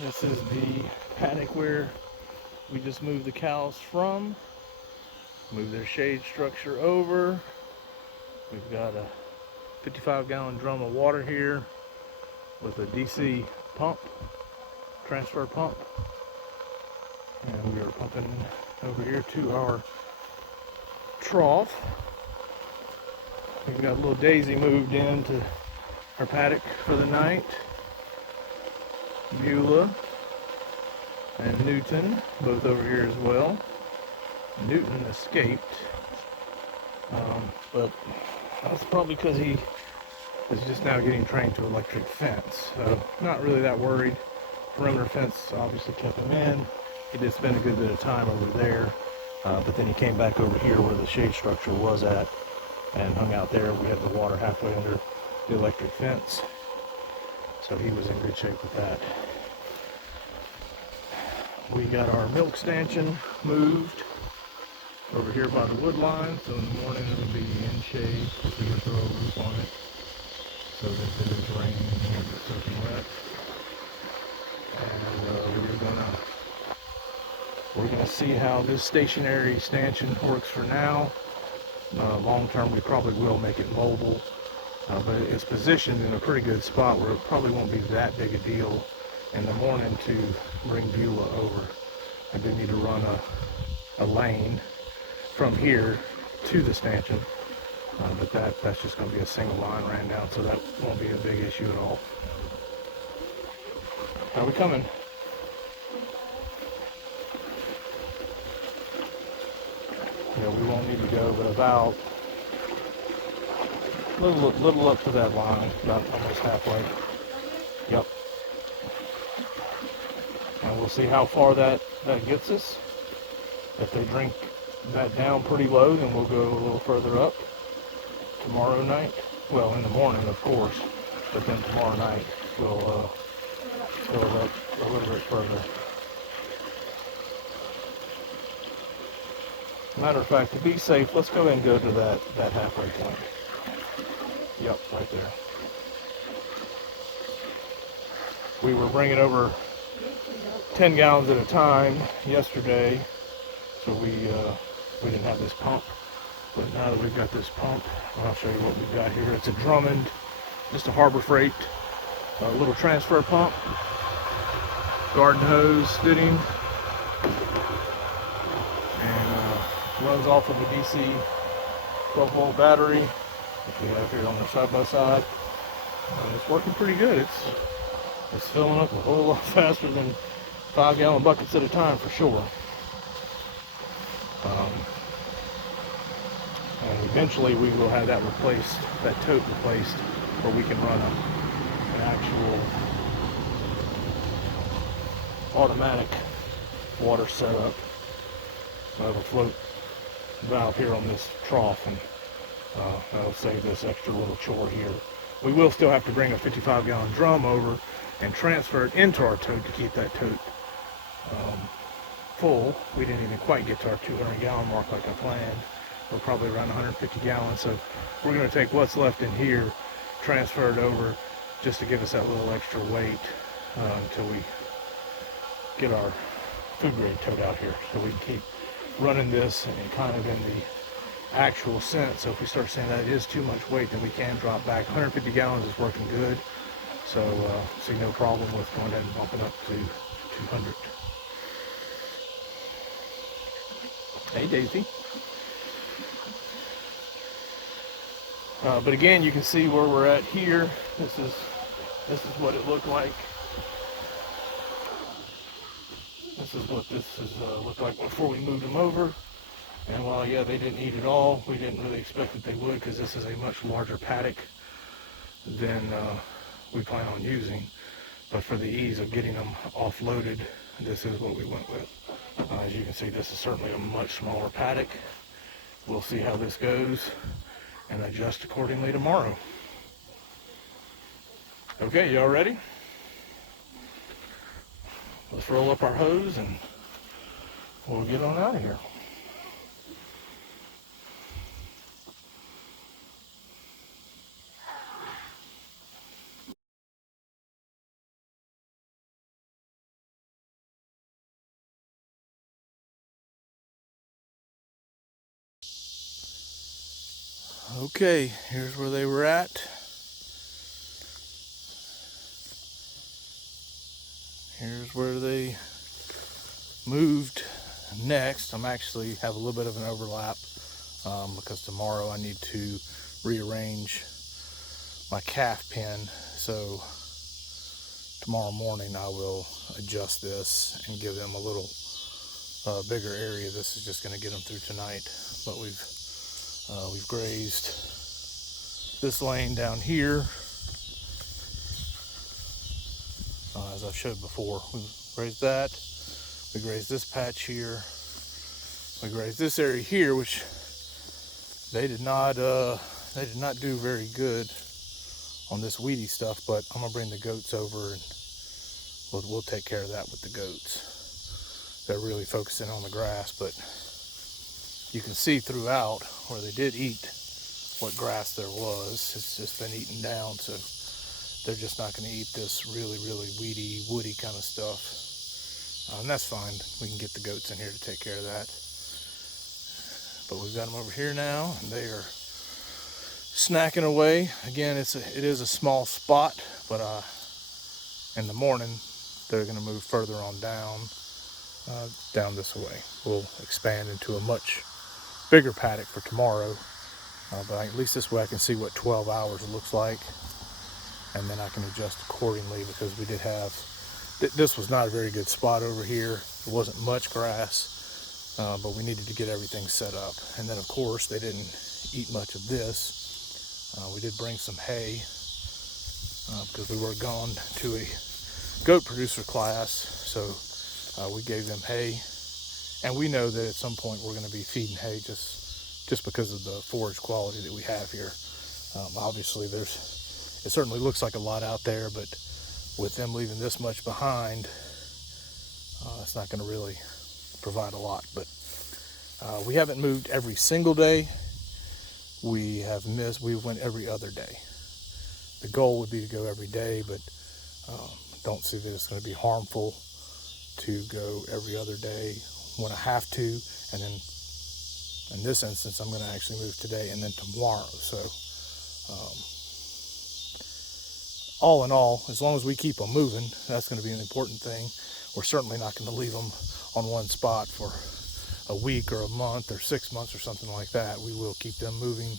This is the paddock where we just moved the cows from. Move their shade structure over. We've got a 55-gallon drum of water here with a DC pump, transfer pump. And we are pumping over here to our trough. We've got little Daisy moved into our paddock for the night. Beulah and Newton, both over here as well. Newton escaped, but that's probably because he is just now getting trained to electric fence. So not really that worried. Perimeter fence obviously kept him in. He did spend a good bit of time over there, but then he came back over here where the shade structure was at and hung out there. We had the water halfway under the electric fence, so he was in good shape with that. We got our milk stanchion moved over here by the wood line, so in the morning it'll be in shade. We're going to throw a roof on it so that if it is raining, it won't get soaking wet. And we're gonna see how this stationary stanchion works for now. Long term, we probably will make it mobile, but it's positioned in a pretty good spot where it probably won't be that big a deal in the morning to bring Beulah over. I do need to run a lane from here to the stanchion, but that's just going to be a single line ran down, so that won't be a big issue at all. How are we coming? We won't need to go but about a little up to that line, about almost halfway. Yep. And we'll see how far that gets us. If they drink that down pretty low, then we'll go a little further up tomorrow night. Well, in the morning, of course, but then tomorrow night we'll fill it up a little bit further. Matter of fact, to be safe, let's go ahead and go to that halfway point. Yep, right there. We were bringing over 10 gallons at a time yesterday, so we didn't have this pump. But now that we've got this pump, I'll show you what we've got here. It's a Drummond, just a Harbor Freight, little transfer pump, garden hose fitting, and runs off of a DC 12-volt battery, which we have here on the side-by-side. And it's working pretty good. It's filling up a whole lot faster than 5-gallon buckets at a time for sure. And eventually we will have that replaced, that tote replaced, where we can run an actual automatic water setup. I have a float valve here on this trough, and that'll save this extra little chore here. We will still have to bring a 55-gallon drum over and transfer it into our tote to keep that tote full. We didn't even quite get to our 200-gallon mark like I planned. We're probably around 150 gallons, so we're going to take what's left in here, transfer it over, just to give us that little extra weight until we get our food grade tote out here, so we can keep running this and kind of in the actual sense. So if we start saying that it is too much weight, then we can drop back. 150 gallons is working good, so see no problem with going ahead and bumping up to 200. Hey Daisy. But again, you can see where we're at here. This is what it looked like. This is what this looked like before we moved them over. And while, yeah, they didn't eat it all, we didn't really expect that they would, because this is a much larger paddock than we plan on using. But for the ease of getting them offloaded, this is what we went with. As you can see, this is certainly a much smaller paddock. We'll see how this goes and adjust accordingly tomorrow. Okay, y'all ready? Let's roll up our hose and we'll get on out of here. Okay, here's where they were at. Here's where they moved next. I'm actually have a little bit of an overlap because tomorrow I need to rearrange my calf pen. So tomorrow morning I will adjust this and give them a little bigger area. This is just going to get them through tonight. But we've grazed this lane down here. As I've showed before, we grazed that. We grazed this patch here. We grazed this area here, which they did not do very good on this weedy stuff. But I'm gonna bring the goats over and we'll take care of that with the goats. They're really focusing on the grass, but you can see throughout where they did eat what grass there was. It's just been eaten down, so they're just not going to eat this really weedy, woody kind of stuff. And that's fine. We can get the goats in here to take care of that. But we've got them over here now, and they are snacking away. Again, it is a small spot, but in the morning they're going to move further on down this way. We'll expand into a much bigger paddock for tomorrow, but at least this way I can see what 12 hours looks like, and then I can adjust accordingly, because we did have, this was not a very good spot over here. There wasn't much grass, but we needed to get everything set up. And then of course they didn't eat much of this. We did bring some hay because we were gone to a goat producer class, so we gave them hay. And we know that at some point we're going to be feeding hay just because of the forage quality that we have here. Obviously it certainly looks like a lot out there, but with them leaving this much behind, it's not going to really provide a lot. But we haven't moved every single day. We went every other day. The goal would be to go every day, but don't see that it's going to be harmful to go every other day when I have to. And then in this instance, I'm going to actually move today and then tomorrow. So all in all, as long as we keep them moving, that's going to be an important thing. We're certainly not going to leave them on one spot for a week or a month or 6 months or something like that. We will keep them moving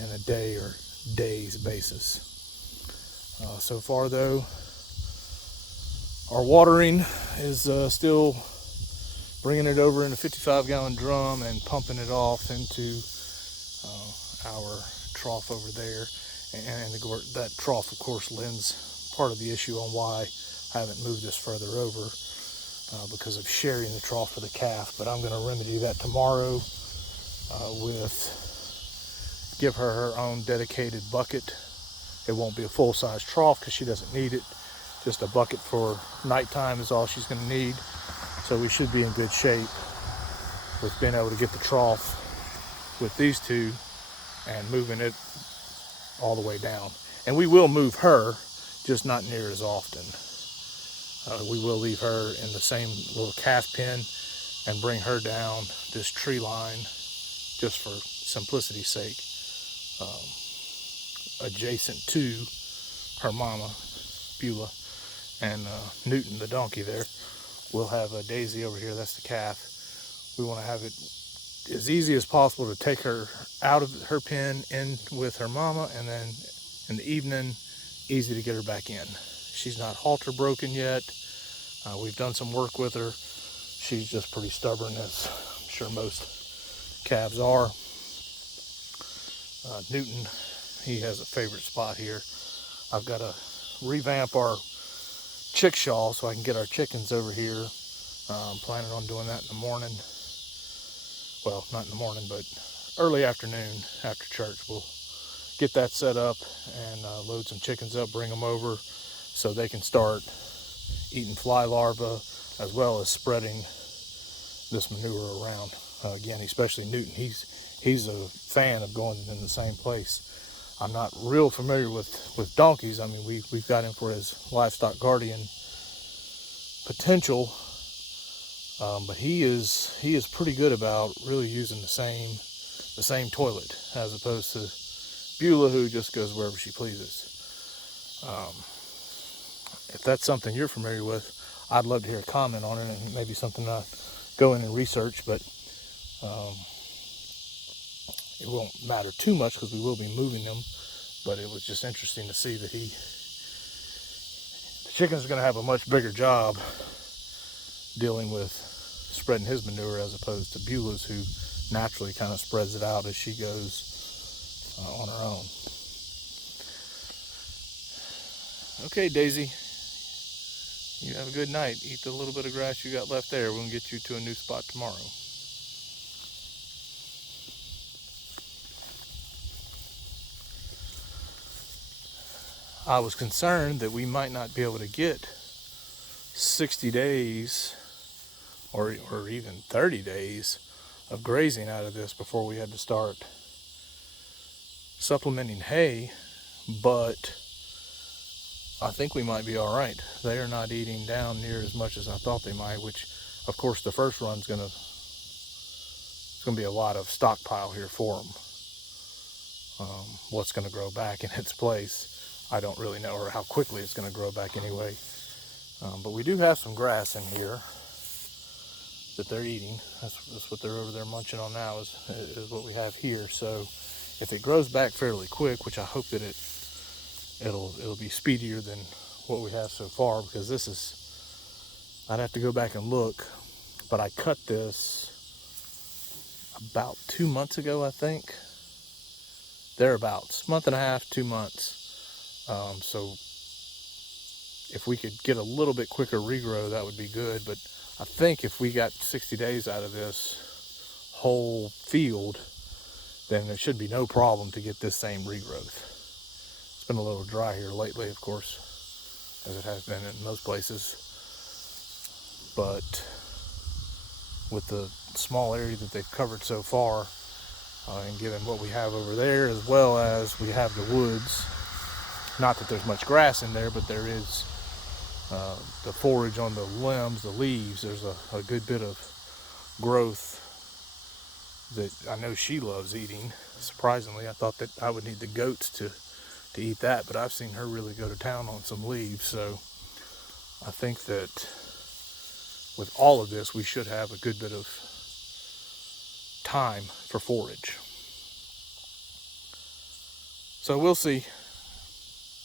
in a day or days basis. So far though, our watering is still bringing it over in a 55-gallon drum and pumping it off into our trough over there. And that trough, of course, lends part of the issue on why I haven't moved this further over, because of sharing the trough with the calf. But I'm going to remedy that tomorrow with give her her own dedicated bucket. It won't be a full-size trough because she doesn't need it. Just a bucket for nighttime is all she's going to need. So we should be in good shape with being able to get the trough with these two and moving it all the way down. And we will move her, just not near as often. We will leave her in the same little calf pen and bring her down this tree line just for simplicity's sake, adjacent to her mama, Beulah, and Newton, the donkey there. We'll have a Daisy over here, that's the calf. We want to have it as easy as possible to take her out of her pen in with her mama, and then in the evening, easy to get her back in. She's not halter broken yet. We've done some work with her. She's just pretty stubborn, as I'm sure most calves are. Newton, he has a favorite spot here. I've got to revamp our chickshaw so I can get our chickens over here. I'm planning on doing that in the morning. Well, not in the morning, but early afternoon after church. We'll get that set up and load some chickens up, bring them over so they can start eating fly larvae as well as spreading this manure around. Again, especially Newton, he's a fan of going in the same place. I'm not real familiar with donkeys. I mean, we've got him for his livestock guardian potential, but he is pretty good about really using the same the same toilet, as opposed to Beulah, who just goes wherever she pleases. If that's something you're familiar with, I'd love to hear a comment on it, and maybe something I go in and research, but it won't matter too much because we will be moving them. But it was just interesting to see that the chicken's going to have a much bigger job dealing with spreading his manure as opposed to Beulah's, who naturally kind of spreads it out as she goes on her own. Okay, Daisy, you have a good night. Eat the little bit of grass you got left there. We're going to get you to a new spot tomorrow. I was concerned that we might not be able to get 60 days or even 30 days of grazing out of this before we had to start supplementing hay, but I think we might be all right. They are not eating down near as much as I thought they might, which of course the first run's gonna be a lot of stockpile here for them. What's gonna grow back in its place, I don't really know, or how quickly it's gonna grow back anyway. But we do have some grass in here that they're eating. That's what they're over there munching on now is what we have here. So if it grows back fairly quick, which I hope that it'll be speedier than what we have so far, because this is, I'd have to go back and look, but I cut this about 2 months ago, I think, thereabouts, month and a half, 2 months. So if we could get a little bit quicker regrow, that would be good. But I think if we got 60 days out of this whole field, then there should be no problem to get this same regrowth. It's been a little dry here lately, of course, as it has been in most places. But with the small area that they've covered so far, and given what we have over there, as well as we have the woods, not that there's much grass in there, but there is the forage on the limbs, the leaves. There's a good bit of growth that I know she loves eating. Surprisingly, I thought that I would need the goats to eat that, but I've seen her really go to town on some leaves. So I think that with all of this, we should have a good bit of time for forage. So we'll see.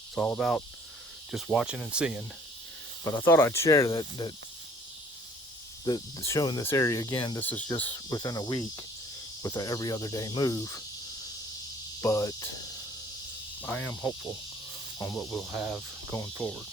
It's all about just watching and seeing. But I thought I'd share that showing this area again. This is just within a week with an every other day move. But I am hopeful on what we'll have going forward.